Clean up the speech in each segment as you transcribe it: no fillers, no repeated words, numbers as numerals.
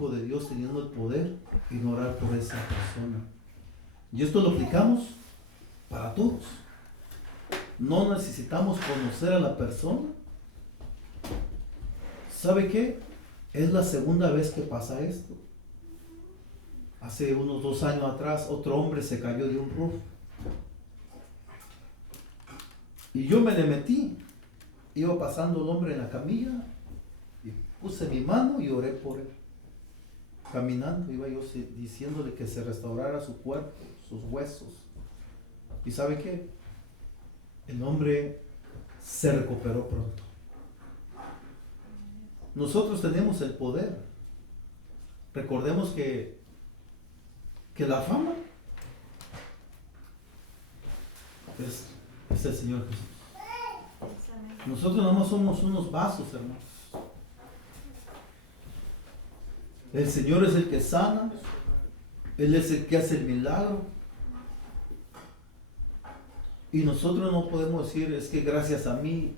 hijo de Dios teniendo el poder en orar por esa persona. Y esto lo aplicamos para todos. No necesitamos conocer a la persona. ¿Sabe qué? Es la segunda vez que pasa esto. Hace unos 2 años atrás, otro hombre se cayó de un roof. Y yo me le metí. Iba pasando el hombre en la camilla y puse mi mano y oré por él. Caminando, iba yo diciéndole que se restaurara su cuerpo, sus huesos. ¿Y sabe qué? El hombre se recuperó pronto. Nosotros tenemos el poder. Recordemos que la fama es el Señor Jesús. Nosotros no somos unos vasos, hermanos. El Señor es el que sana. Él es el que hace el milagro. Y nosotros no podemos decir, es que gracias a mí,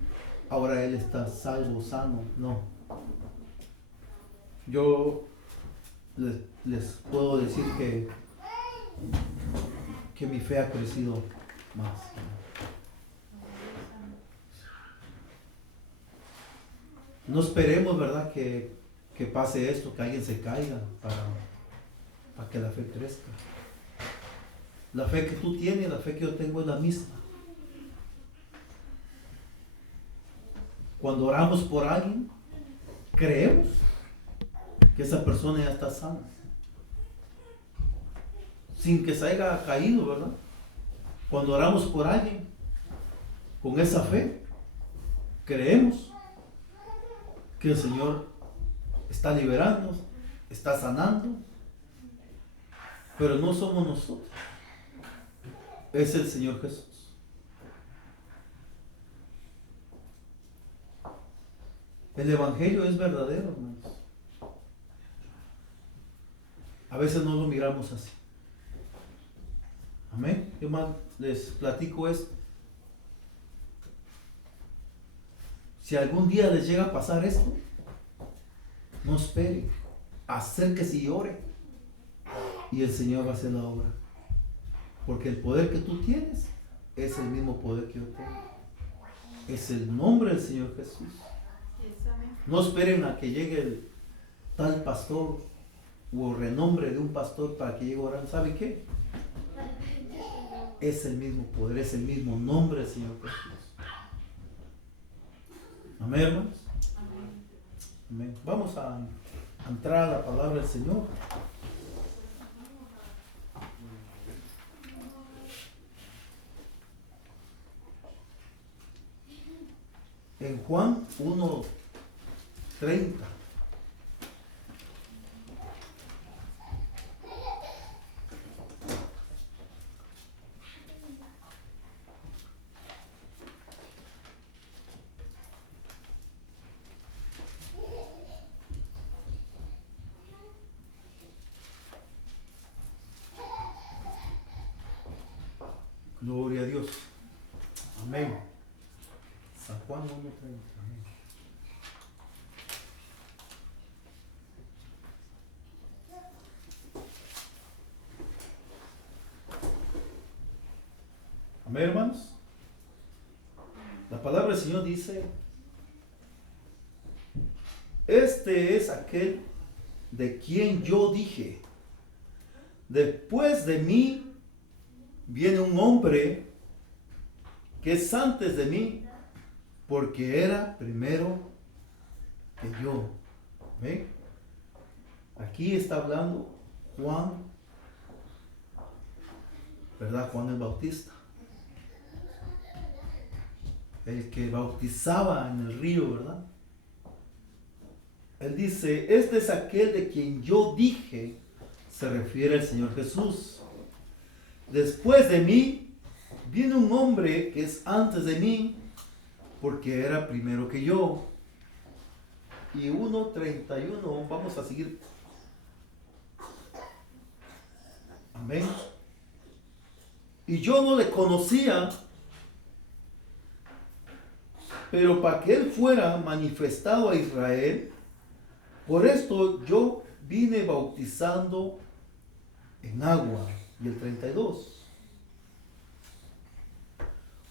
ahora Él está salvo, sano. No. Yo les puedo decir que mi fe ha crecido más. No esperemos, ¿verdad?, que pase esto, que alguien se caiga para que la fe crezca. La fe que tú tienes, la fe que yo tengo es la misma. Cuando oramos por alguien, creemos que esa persona ya está sana. Sin que se haya caído, ¿verdad? Cuando oramos por alguien, con esa fe, creemos que el Señor está liberando, está sanando, pero no somos nosotros, es el Señor Jesús. El Evangelio es verdadero, hermanos. A veces no lo miramos así. Amén. Yo más les platico esto. Si algún día les llega a pasar esto, no espere, acérquese y ore, y el Señor va a hacer la obra, porque el poder que tú tienes es el mismo poder que yo tengo. Es el nombre del Señor Jesús. No esperen a que llegue el tal pastor o renombre de un pastor para que llegue a orar. ¿Sabe qué? Es el mismo poder, es el mismo nombre del Señor Jesús. Amén, hermanos. Amén. Vamos a entrar a la palabra del Señor. En Juan 1:30. Gloria a Dios. Amén. San Juan 1:30. Amén. Amén, hermanos. La palabra del Señor dice: este es aquel de quien yo dije, después de mí viene un hombre que es antes de mí, porque era primero que yo. ¿Ven? Aquí está hablando Juan, ¿verdad? Juan el Bautista, el que bautizaba en el río, ¿verdad? Él dice: este es aquel de quien yo dije. Se refiere al Señor Jesús. Después de mí viene un hombre que es antes de mí, porque era primero que yo. Y 1:31, vamos a seguir. Amén. Y yo no le conocía, pero para que él fuera manifestado a Israel, por esto yo vine bautizando en agua. Y el 32.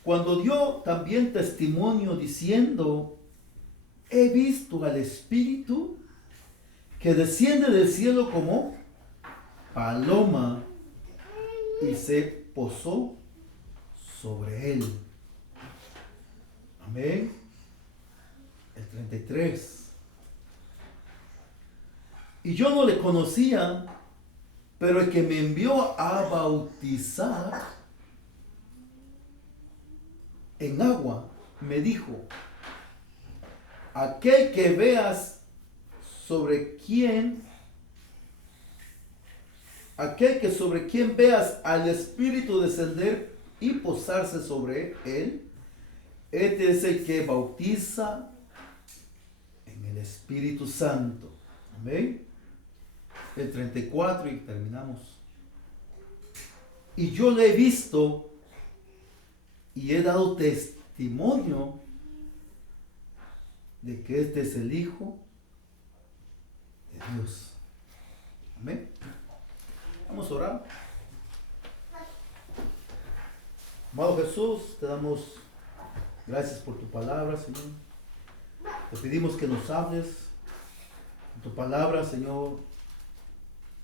Cuando dio también testimonio diciendo, he visto al Espíritu que desciende del cielo como paloma y se posó sobre él. Amén. El 33. Y yo no le conocía, pero el que me envió a bautizar en agua me dijo, aquel que veas sobre quien veas al Espíritu descender y posarse sobre él, este es el que bautiza en el Espíritu Santo. Amén. El 34 y terminamos. Y yo le he visto y he dado testimonio de que este es el Hijo de Dios. Amén. Vamos a orar. Amado Jesús, te damos gracias por tu palabra, Señor. Te pedimos que nos hables. Tu palabra, Señor,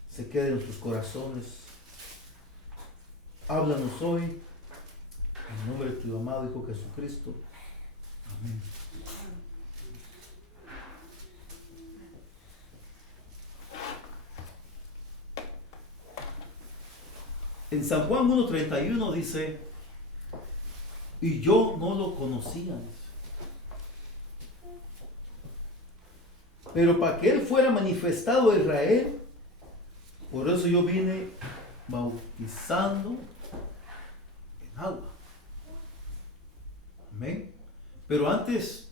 se quede en nuestros corazones. Háblanos hoy, en nombre de tu amado Hijo Jesucristo. Amén. En San Juan 1:31 dice, y yo no lo conocía, pero para que él fuera manifestado a Israel, por eso yo vine bautizando en agua. Amén. Pero antes,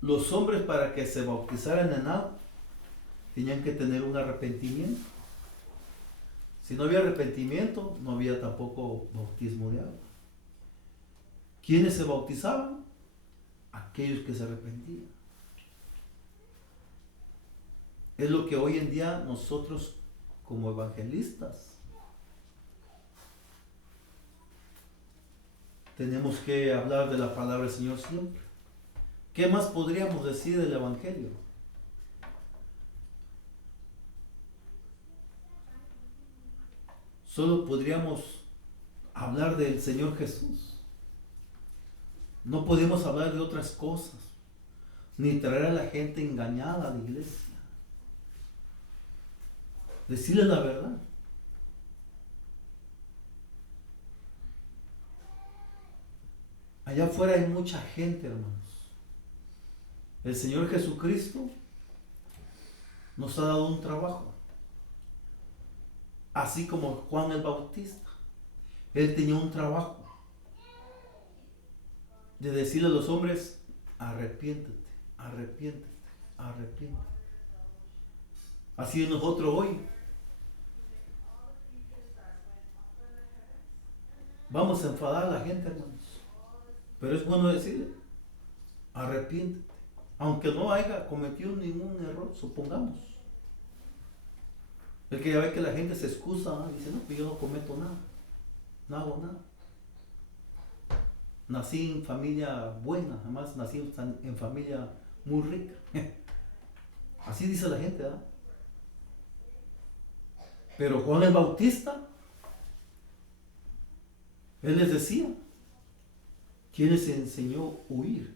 los hombres para que se bautizaran en agua, tenían que tener un arrepentimiento. Si no había arrepentimiento, no había tampoco bautismo de agua. ¿Quiénes se bautizaban? Aquellos que se arrepentían. Es lo que hoy en día nosotros como evangelistas tenemos que hablar de la palabra del Señor siempre. ¿Qué más podríamos decir del Evangelio? Solo podríamos hablar del Señor Jesús. No podemos hablar de otras cosas, ni traer a la gente engañada a la iglesia. Decirle la verdad. Allá afuera hay mucha gente, hermanos. El Señor Jesucristo nos ha dado un trabajo. Así como Juan el Bautista. Él tenía un trabajo de decirle a los hombres, arrepiéntete, arrepiéntete, arrepiéntete. Así es nosotros hoy. Vamos a enfadar a la gente, hermanos. Pero es bueno decirle, arrepiéntete. Aunque no haya cometido ningún error, supongamos. El que ya ve que la gente se excusa, dice, no, pues yo no cometo nada. No hago nada. Nací en familia buena, además nací en familia muy rica. Así dice la gente, ¿verdad? Pero Juan el Bautista, él les decía, ¿quién les enseñó a huir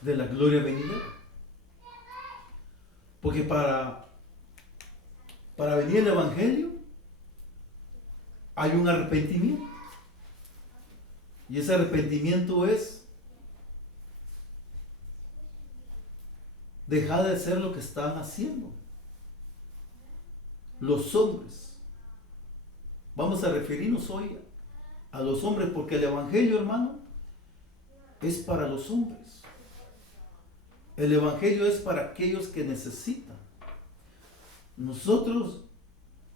de la gloria venidera? Porque para venir el Evangelio hay un arrepentimiento. Y ese arrepentimiento es dejar de hacer lo que están haciendo los hombres. Vamos a referirnos hoy a los hombres porque el Evangelio, hermano, es para los hombres. El Evangelio es para aquellos que necesitan. Nosotros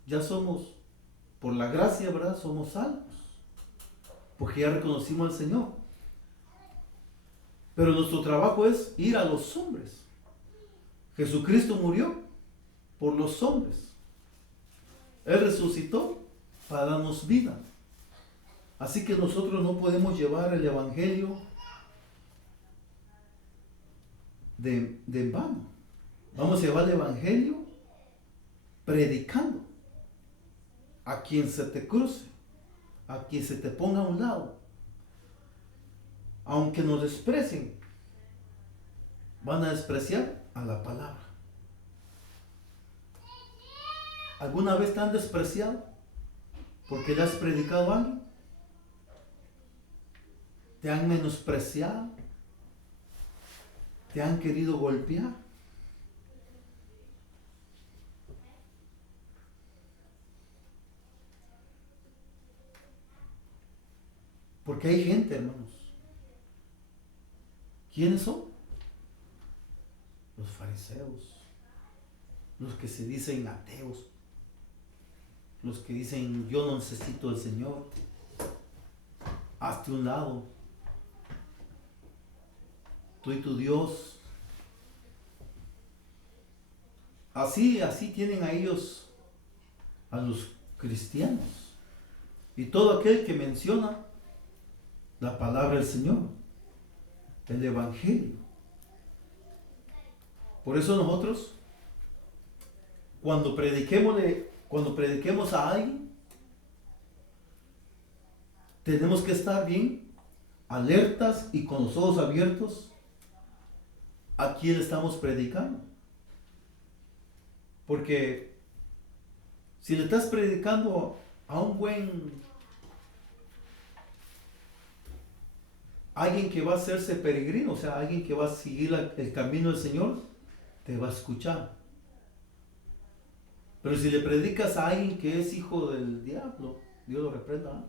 ya somos, por la gracia, ¿verdad? Somos salvos. Porque ya reconocimos al Señor. Pero nuestro trabajo es ir a los hombres. Jesucristo murió por los hombres. Él resucitó para darnos vida. Así que nosotros no podemos llevar el evangelio de en vano. Vamos a llevar el evangelio predicando a quien se te cruce, a quien se te ponga a un lado. Aunque nos desprecien, van a despreciar a la palabra. ¿Alguna vez te han despreciado porque le has predicado a alguien? ¿Te han menospreciado? ¿Te han querido golpear? Porque hay gente, hermanos. ¿Quiénes son? Los fariseos, los que se dicen ateos, los que dicen yo no necesito al Señor. Hazte un lado. Tú y tu Dios. Así tienen a ellos, a los cristianos. Y todo aquel que menciona la palabra del Señor, el Evangelio. Por eso nosotros, cuando prediquemos a alguien, tenemos que estar bien alertas y con los ojos abiertos a quién estamos predicando. Porque si le estás predicando a alguien que va a hacerse peregrino, o sea, alguien que va a seguir el camino del Señor, te va a escuchar. Pero si le predicas a alguien que es hijo del diablo, Dios lo reprenda, ¿eh?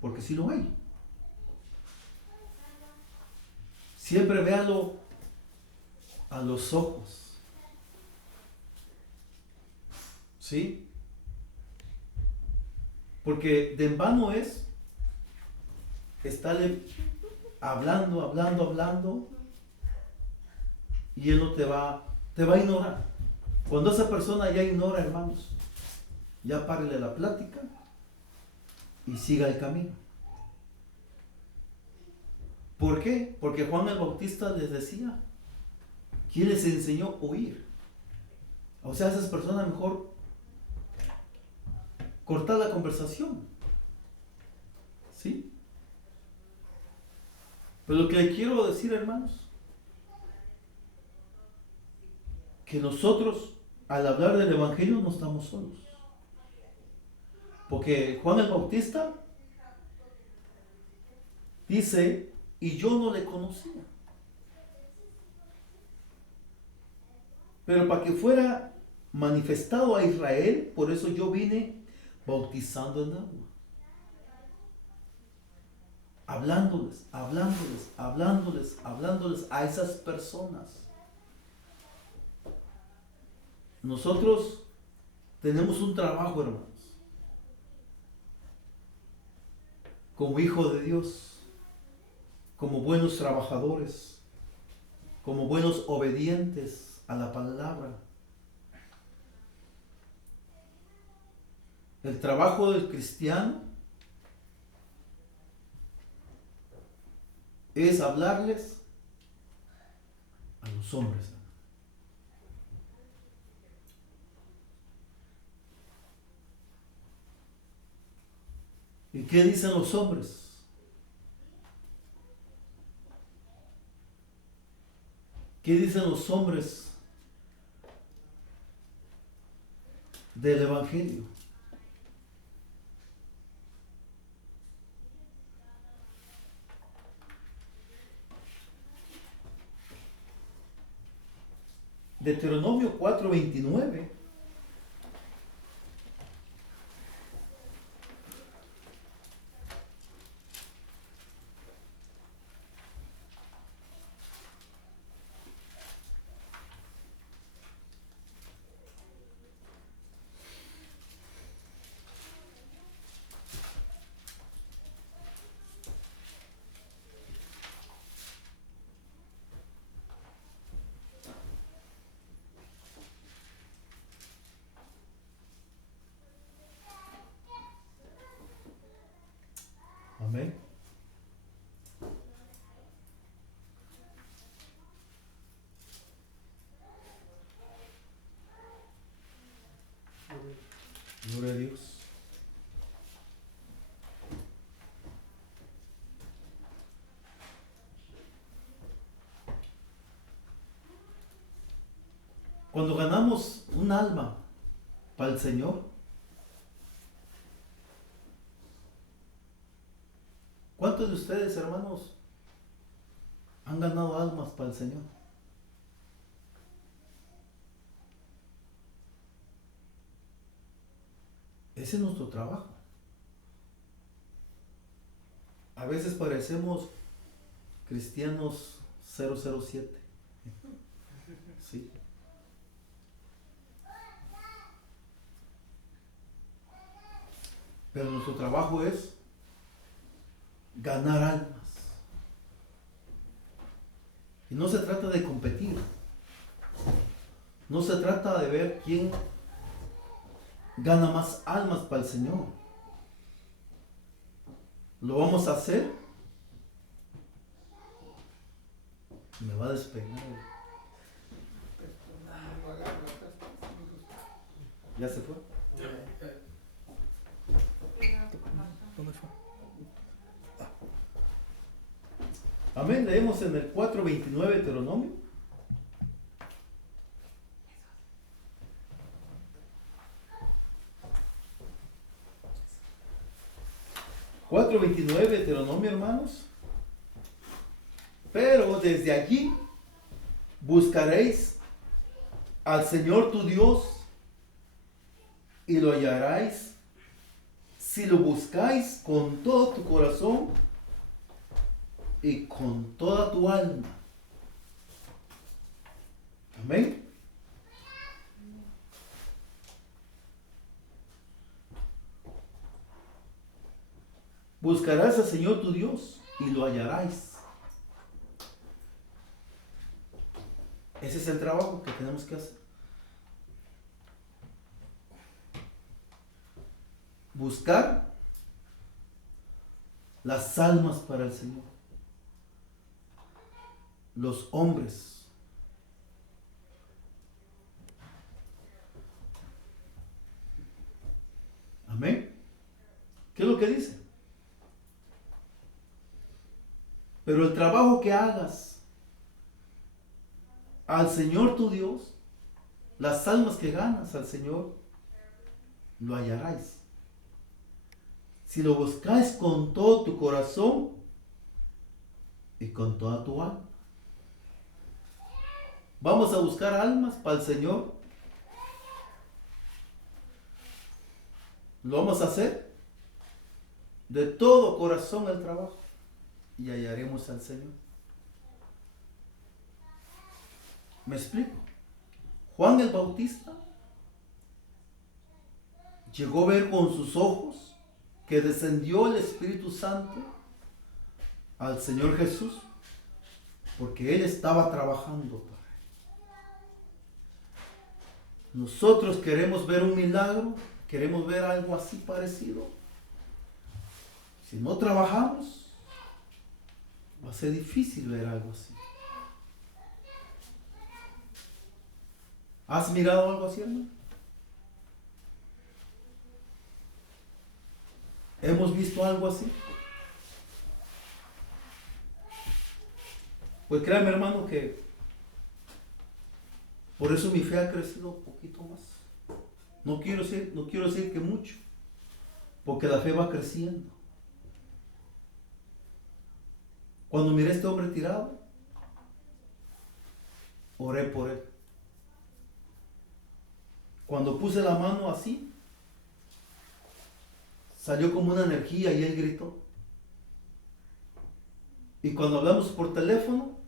Porque sí lo hay. Siempre véalo a los ojos. ¿Sí? Porque de en vano es estarle hablando, y él no te va a ignorar. Cuando esa persona ya ignora, hermanos, ya párele la plática y siga el camino. ¿Por qué? Porque Juan el Bautista les decía, ¿quién les enseñó a oír? O sea, a esas personas mejor cortar la conversación. ¿Sí? Pero lo que le quiero decir, hermanos, que nosotros al hablar del Evangelio no estamos solos. Porque Juan el Bautista dice, y yo no le conocía. Pero para que fuera manifestado a Israel, por eso yo vine bautizando en agua. Hablándoles a esas personas. Nosotros tenemos un trabajo, hermanos, como hijos de Dios, como buenos trabajadores, como buenos obedientes a la palabra. El trabajo del cristiano es hablarles a los hombres. ¿Y qué dicen los hombres? ¿Qué dicen los hombres del Evangelio? Deuteronomio 4:29. Cuando ganamos un alma para el Señor, ¿cuántos de ustedes, hermanos, han ganado almas para el Señor? Ese es nuestro trabajo. A veces parecemos cristianos 007. Sí. Pero nuestro trabajo es ganar almas. Y no se trata de competir. No se trata de ver quién gana más almas para el Señor. Lo vamos a hacer. Me va a despeinar. ¿Ya se fue? ¿Dónde fue? Amén. Leemos en el 4:29 Deuteronomio. Deuteronomio, hermanos. Pero desde allí buscaréis al Señor tu Dios y lo hallaréis si lo buscáis con todo tu corazón y con toda tu alma. Amén. Buscarás al Señor tu Dios y lo hallarás. Ese es el trabajo que tenemos que hacer. Buscar las almas para el Señor. Los hombres. Amén. ¿Qué es lo que dice? Pero el trabajo que hagas al Señor tu Dios, las almas que ganas al Señor, lo hallaráis. Si lo buscáis con todo tu corazón y con toda tu alma. Vamos a buscar almas para el Señor. Lo vamos a hacer de todo corazón el trabajo y hallaremos al Señor. ¿Me explico? Juan el Bautista llegó a ver con sus ojos que descendió el Espíritu Santo al Señor Jesús porque Él estaba trabajando para Él. Nosotros queremos ver un milagro, queremos ver algo así parecido. Si no trabajamos, va a ser difícil ver algo así. ¿Has mirado algo así, hermano? ¿Hemos visto algo así? Pues créame, hermano, que por eso mi fe ha crecido un poquito más. No quiero decir que mucho, porque la fe va creciendo. Cuando miré a este hombre tirado, oré por él. Cuando puse la mano así, salió como una energía y él gritó. Y cuando hablamos por teléfono,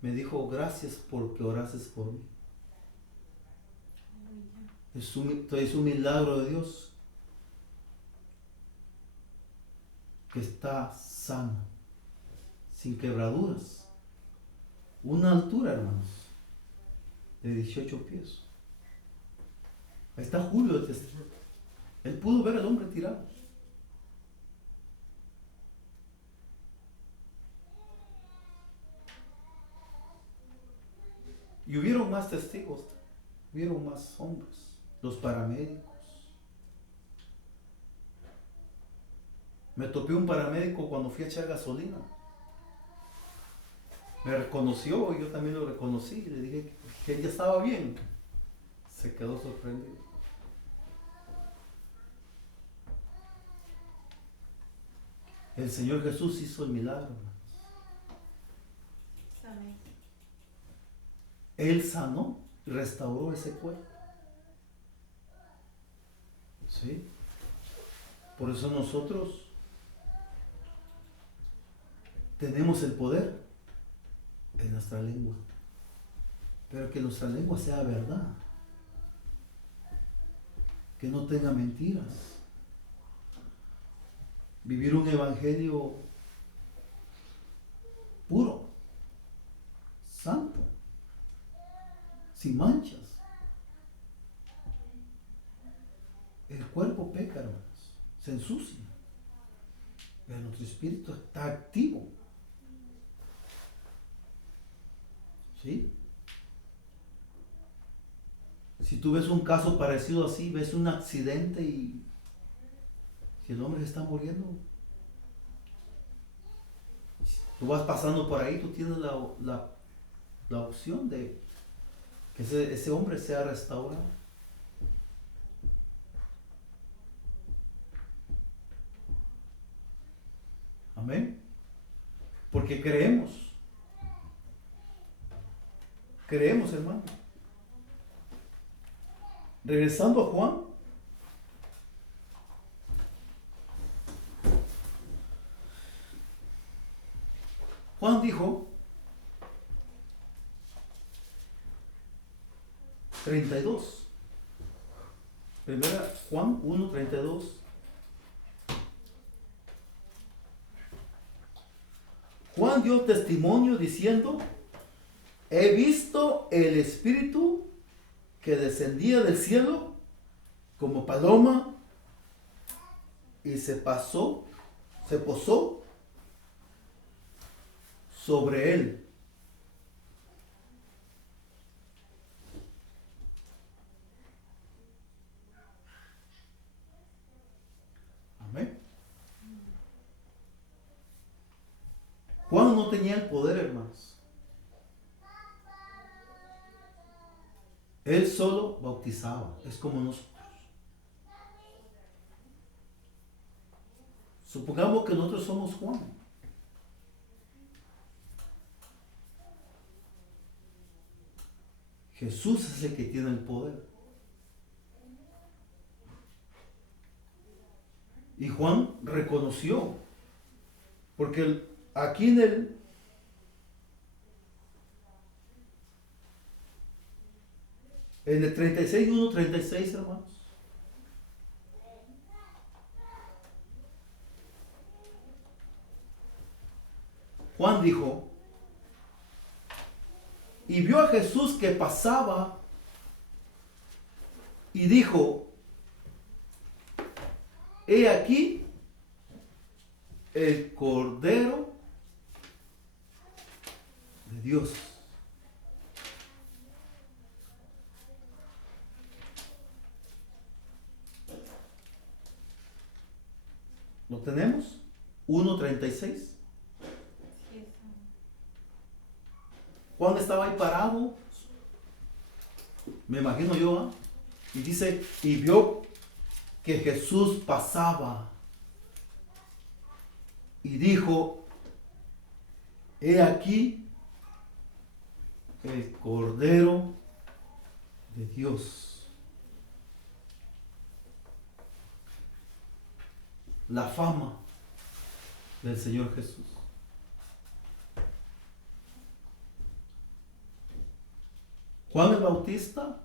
me dijo, gracias porque oraste por mí. Es un milagro de Dios que está sano, sin quebraduras. Una altura, hermanos, de 18 pies. Ahí está Julio, el testigo. Él pudo ver al hombre tirado. Y hubieron más testigos, hubieron más hombres, los paramédicos. Me topé un paramédico cuando fui a echar gasolina. Me reconoció y yo también lo reconocí. Le dije que ella estaba bien. Se quedó sorprendido. El Señor Jesús hizo el milagro. Amén. Él sanó y restauró ese cuerpo. ¿Sí? Por eso nosotros tenemos el poder en nuestra lengua. Pero que nuestra lengua sea verdad. Que no tenga mentiras. Vivir un evangelio puro, santo, sin manchas. El cuerpo peca, hermanos, se ensucia, pero nuestro espíritu está activo. ¿Sí? Si tú ves un caso parecido así, ves un accidente y si el hombre se está muriendo, tú vas pasando por ahí, tú tienes la opción de que ese hombre sea restaurado. Amén. Porque creemos, hermano. Regresando a Juan dijo 32. Primera Juan 1:32. Juan dio testimonio diciendo: he visto el Espíritu que descendía del cielo como paloma y se posó sobre él. Amén. Juan no tenía el poder, hermanos. Él solo bautizaba. Es como nosotros. Supongamos que nosotros somos Juan. Jesús es el que tiene el poder. Y Juan reconoció, porque aquí en el 36, 1:36, hermanos. Juan dijo, y vio a Jesús que pasaba y dijo, he aquí el Cordero de Dios. ¿Lo tenemos? 1:36. Juan estaba ahí parado, me imagino yo, y dice, y vio que Jesús pasaba y dijo, he aquí el Cordero de Dios. La fama del Señor Jesús. Juan el Bautista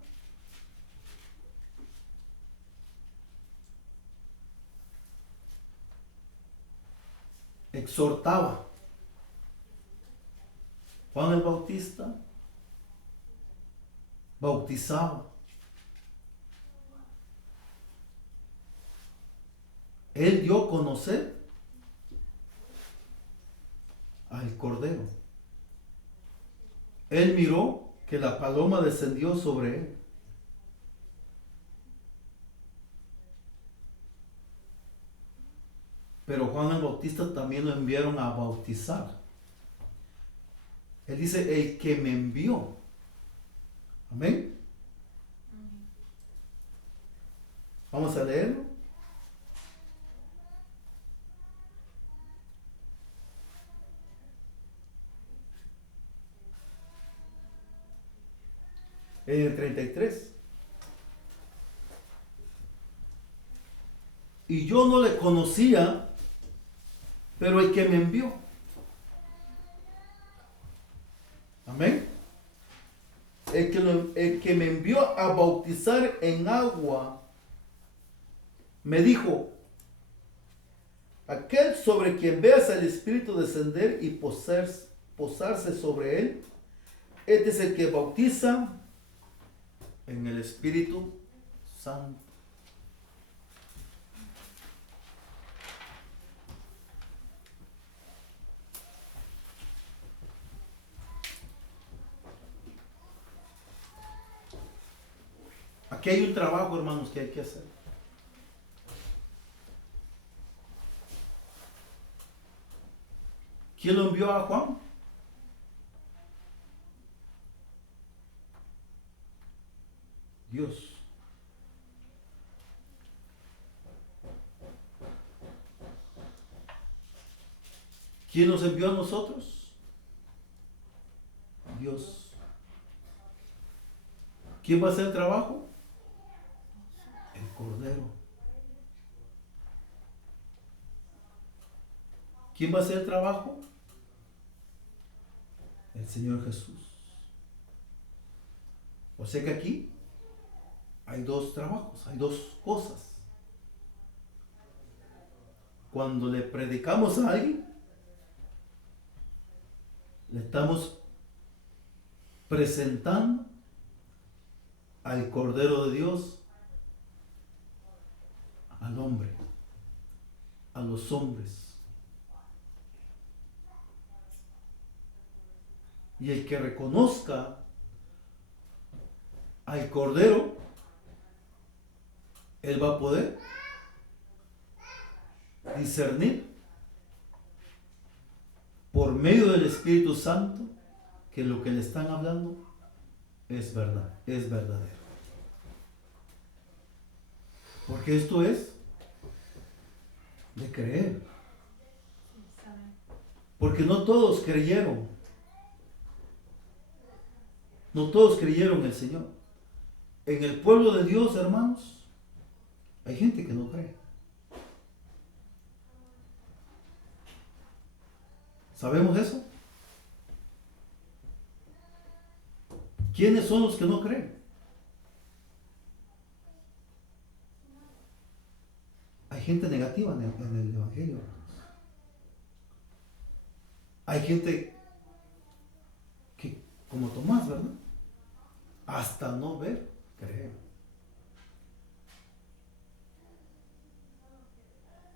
exhortaba. Juan el Bautista bautizaba. Él dio a conocer al Cordero. Él miró que la paloma descendió sobre él. Pero Juan el Bautista también lo enviaron a bautizar. Él dice, el que me envió. Amén. Vamos a leerlo. En el 33. Y yo no le conocía, pero el que me envió. Amén. El que me envió a bautizar en agua, me dijo, aquel sobre quien veas al Espíritu descender y posarse sobre él, este es el que bautiza en el Espíritu Santo. Aquí hay un trabajo, hermanos, que hay que hacer. ¿Quién lo envió a Juan? Dios. ¿Quién nos envió a nosotros? Dios. ¿Quién va a hacer el trabajo? El Cordero. ¿Quién va a hacer el trabajo? El Señor Jesús. O sea que aquí hay dos trabajos, hay dos cosas. Cuando le predicamos a alguien, le estamos presentando al Cordero de Dios, al hombre, a los hombres. Y el que reconozca al Cordero, él va a poder discernir por medio del Espíritu Santo que lo que le están hablando es verdad, es verdadero. Porque esto es de creer. Porque no todos creyeron. No todos creyeron en el Señor. En el pueblo de Dios, hermanos, hay gente que no cree. ¿Sabemos eso? ¿Quiénes son los que no creen? Hay gente negativa en el Evangelio. Hay gente que, como Tomás, ¿verdad? Hasta no ver, cree.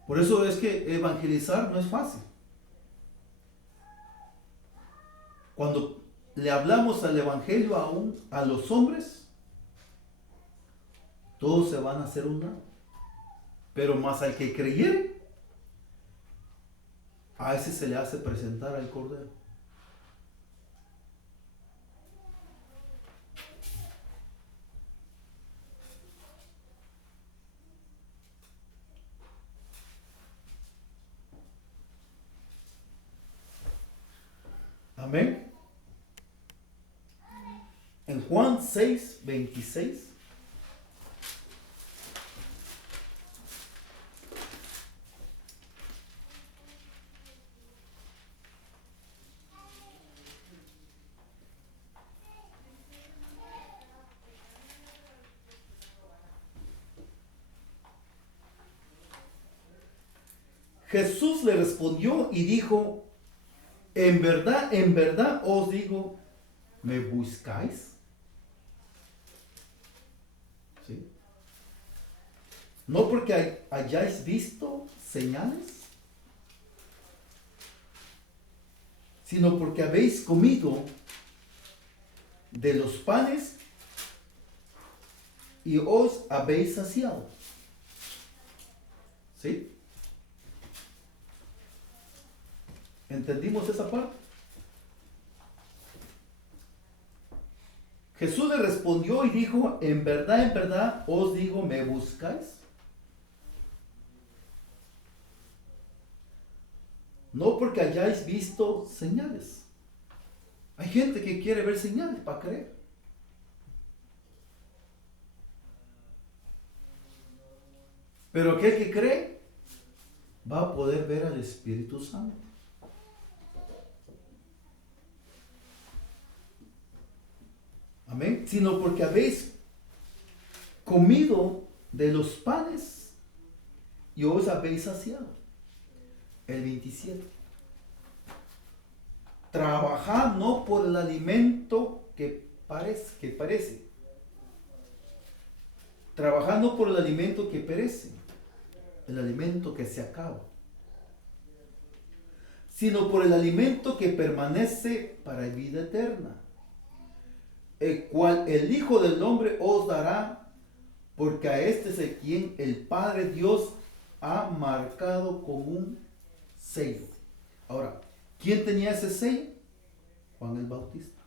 Por eso es que evangelizar no es fácil. Cuando le hablamos al Evangelio a los hombres, todos se van a hacer un lado. Pero más al que creyere, a ese se le hace presentar al Cordero. Amén. En Juan 6:26. Jesús le respondió y dijo, en verdad os digo, ¿me buscáis? ¿Sí? No porque hayáis visto señales, sino porque habéis comido de los panes y os habéis saciado. ¿Sí? ¿Entendimos esa parte? Jesús le respondió y dijo, en verdad os digo, ¿me buscáis? No porque hayáis visto señales. Hay gente que quiere ver señales para creer. Pero aquel que cree va a poder ver al Espíritu Santo. Amén. Sino porque habéis comido de los panes y os habéis saciado. El 27. Trabajad no por el alimento que parece. Trabajad no por el alimento que perece, el alimento que se acaba, sino por el alimento que permanece para vida eterna, el cual el Hijo del Hombre os dará, porque a este es el quien el Padre Dios ha marcado con un sello. Ahora, ¿quién tenía ese sello? Juan el Bautista.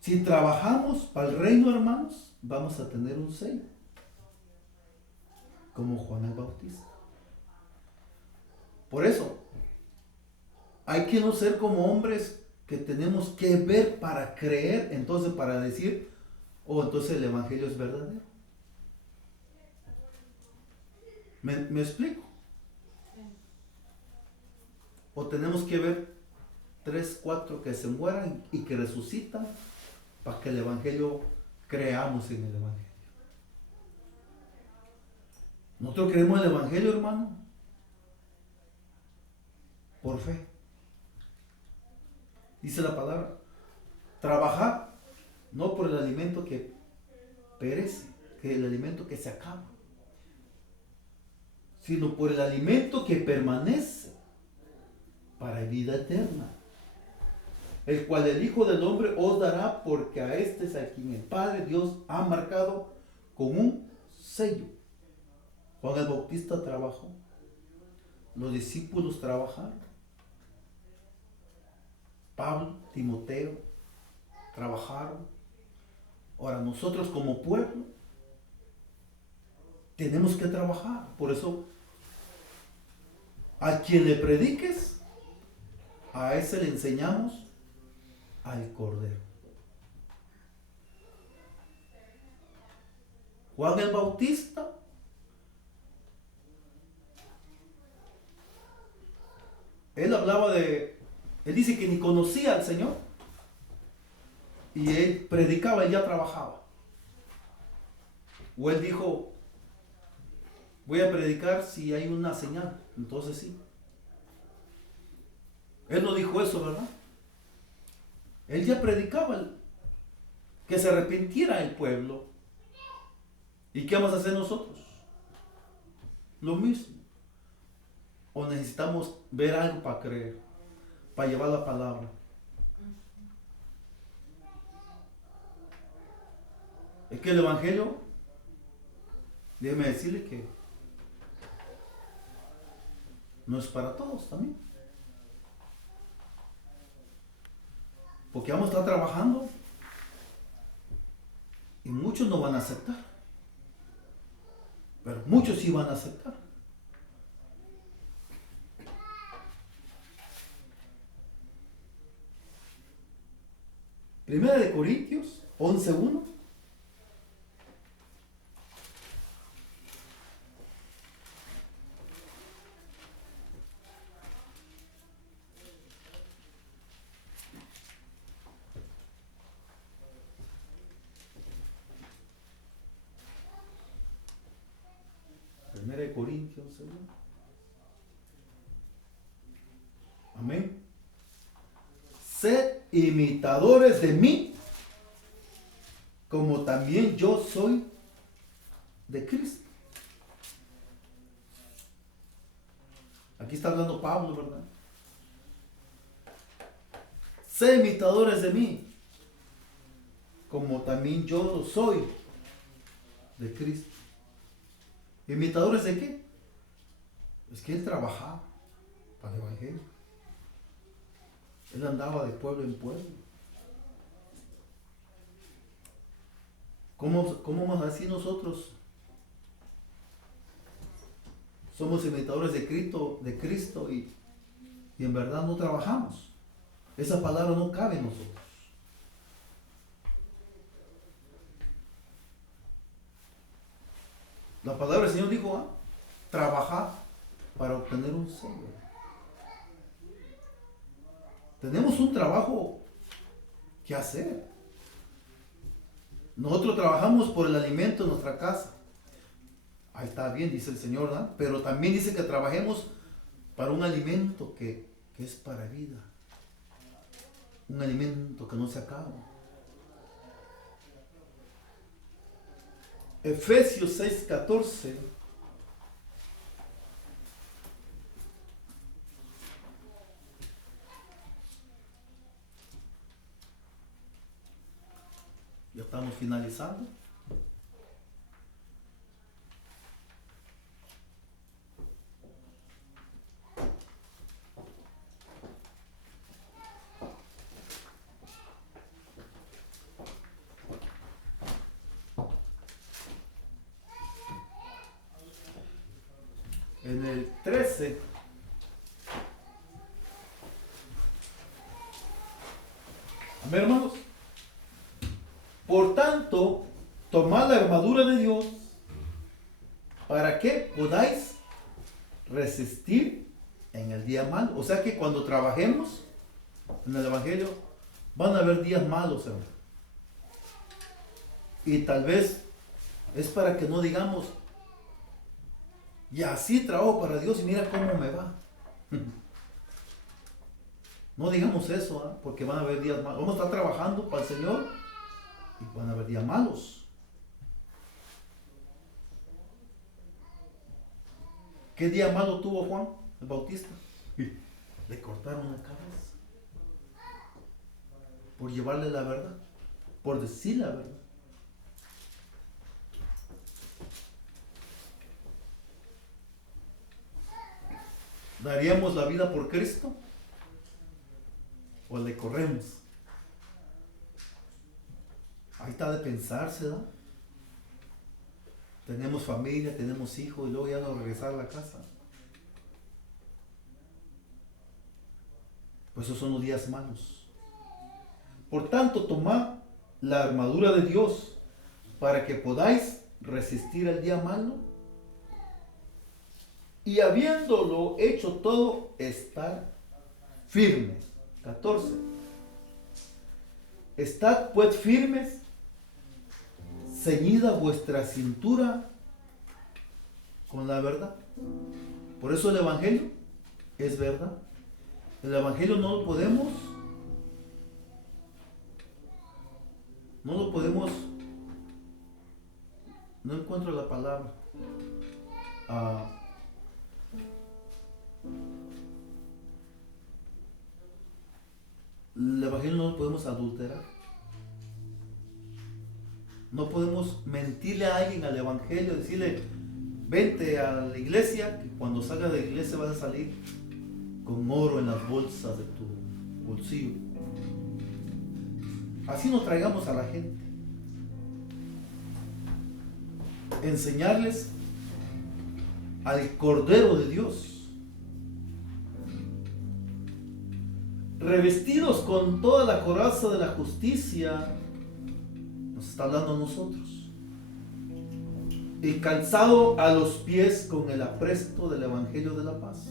Si trabajamos para el reino, hermanos, vamos a tener un sello, como Juan el Bautista. Por eso, hay que no ser como hombres que tenemos que ver para creer, entonces para decir, oh, entonces el Evangelio es verdadero. ¿Me explico? O tenemos que ver 3, 4 que se mueran y que resucitan para que el Evangelio creamos en el Evangelio. Nosotros creemos en el Evangelio, hermano, por fe. Dice la palabra, trabajar no por el alimento que perece, que el alimento que se acaba, sino por el alimento que permanece para vida eterna, el cual el Hijo del Hombre os dará, porque a este es a quien el Padre Dios ha marcado con un sello. Juan el Bautista trabajó, los discípulos trabajaron, Pablo, Timoteo trabajaron. Ahora nosotros como pueblo tenemos que trabajar. Por eso, a quien le prediques, a ese le enseñamos al Cordero. Juan el Bautista él dice que ni conocía al Señor y él predicaba y ya trabajaba. O él dijo, voy a predicar si hay una señal, entonces sí. Él no dijo eso, ¿verdad? Él ya predicaba que se arrepintiera el pueblo. ¿Y qué vamos a hacer nosotros? Lo mismo. O necesitamos ver algo para creer, para llevar la palabra. Es que el Evangelio, déjeme decirle que no es para todos también. Porque vamos a estar trabajando y muchos no van a aceptar. Pero muchos sí van a aceptar. Primera de Corintios 11:1. Primera de Corintios 11:1. Amén. Sed imitadores de mí, como también yo soy de Cristo. Aquí está hablando Pablo, ¿verdad? Sed imitadores de mí, como también yo lo soy de Cristo. ¿Imitadores de qué? Es que él trabajaba para el Evangelio. Él andaba de pueblo en pueblo. ¿Cómo vamos a decir nosotros? Somos imitadores de Cristo y en verdad no trabajamos. Esa palabra no cabe en nosotros. La palabra del Señor dijo, trabajar para obtener un sello. Tenemos un trabajo que hacer. Nosotros trabajamos por el alimento en nuestra casa. Ahí está bien, dice el Señor, ¿verdad? Pero también dice que trabajemos para un alimento que es para vida. Un alimento que no se acaba. Efesios 6:14. Ya estamos finalizando. En el 13, amén, hermanos. Por tanto, tomad la armadura de Dios para que podáis resistir en el día malo. O sea que cuando trabajemos en el Evangelio, van a haber días malos, hermano. Y tal vez es para que no digamos, y así trabajo para Dios y mira cómo me va. No digamos eso, ¿eh? Porque van a haber días malos. Vamos a estar trabajando para el Señor y van a haber días malos. ¿Qué día malo tuvo Juan el Bautista? Le cortaron la cabeza por llevarle la verdad, por decir la verdad. ¿Daríamos la vida por Cristo? ¿O le corremos? Ahí está de pensarse, ¿no? Tenemos familia, tenemos hijos y luego ya no regresar a la casa. Pues esos son los días malos. Por tanto, tomad la armadura de Dios para que podáis resistir el día malo y habiéndolo hecho todo, estar firmes. 14. Estad pues firmes, ceñida vuestra cintura con la verdad. Por eso el Evangelio es verdad. El Evangelio no lo podemos, no encuentro la palabra. El Evangelio no lo podemos adulterar. No podemos mentirle a alguien al Evangelio, decirle, vente a la iglesia, que cuando salgas de la iglesia vas a salir con oro en las bolsas de tu bolsillo. Así nos traigamos a la gente. Enseñarles al Cordero de Dios. Revestidos con toda la coraza de la justicia, nos está hablando a nosotros, y calzado a los pies con el apresto del Evangelio de la paz.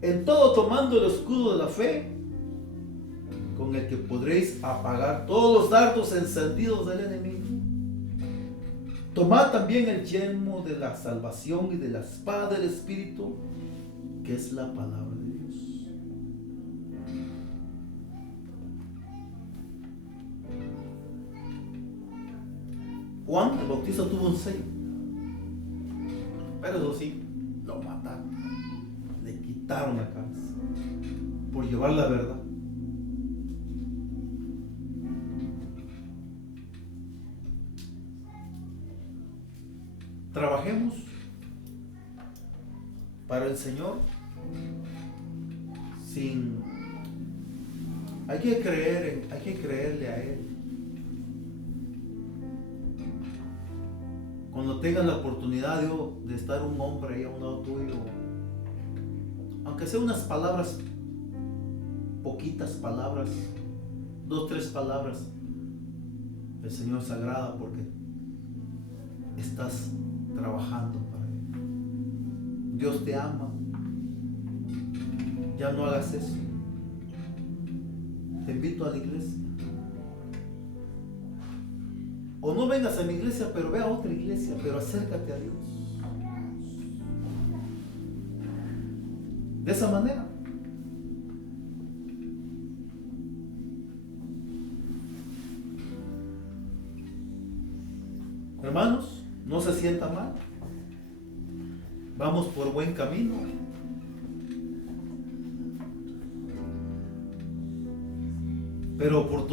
En todo tomando el escudo de la fe, con el que podréis apagar todos los dardos encendidos del enemigo. Tomad también el yelmo de la salvación y de la espada del Espíritu, que es la palabra de Dios. Juan el Bautista tuvo un sello, pero eso sí, lo mataron, le quitaron la cabeza por llevar la verdad. Trabajemos para el Señor hay que creerle a Él. Cuando tengas la oportunidad de estar un hombre ahí a un lado tuyo, aunque sea unas palabras, poquitas palabras, 2, 3 palabras, el Señor se agrada porque estás trabajando para Él. Dios te ama. Ya no hagas eso. Te invito a la iglesia. O no vengas a mi iglesia, pero ve a otra iglesia, pero acércate a Dios. De esa manera. Hermanos, no se sientan mal. Vamos por buen camino. Pero oportunidad.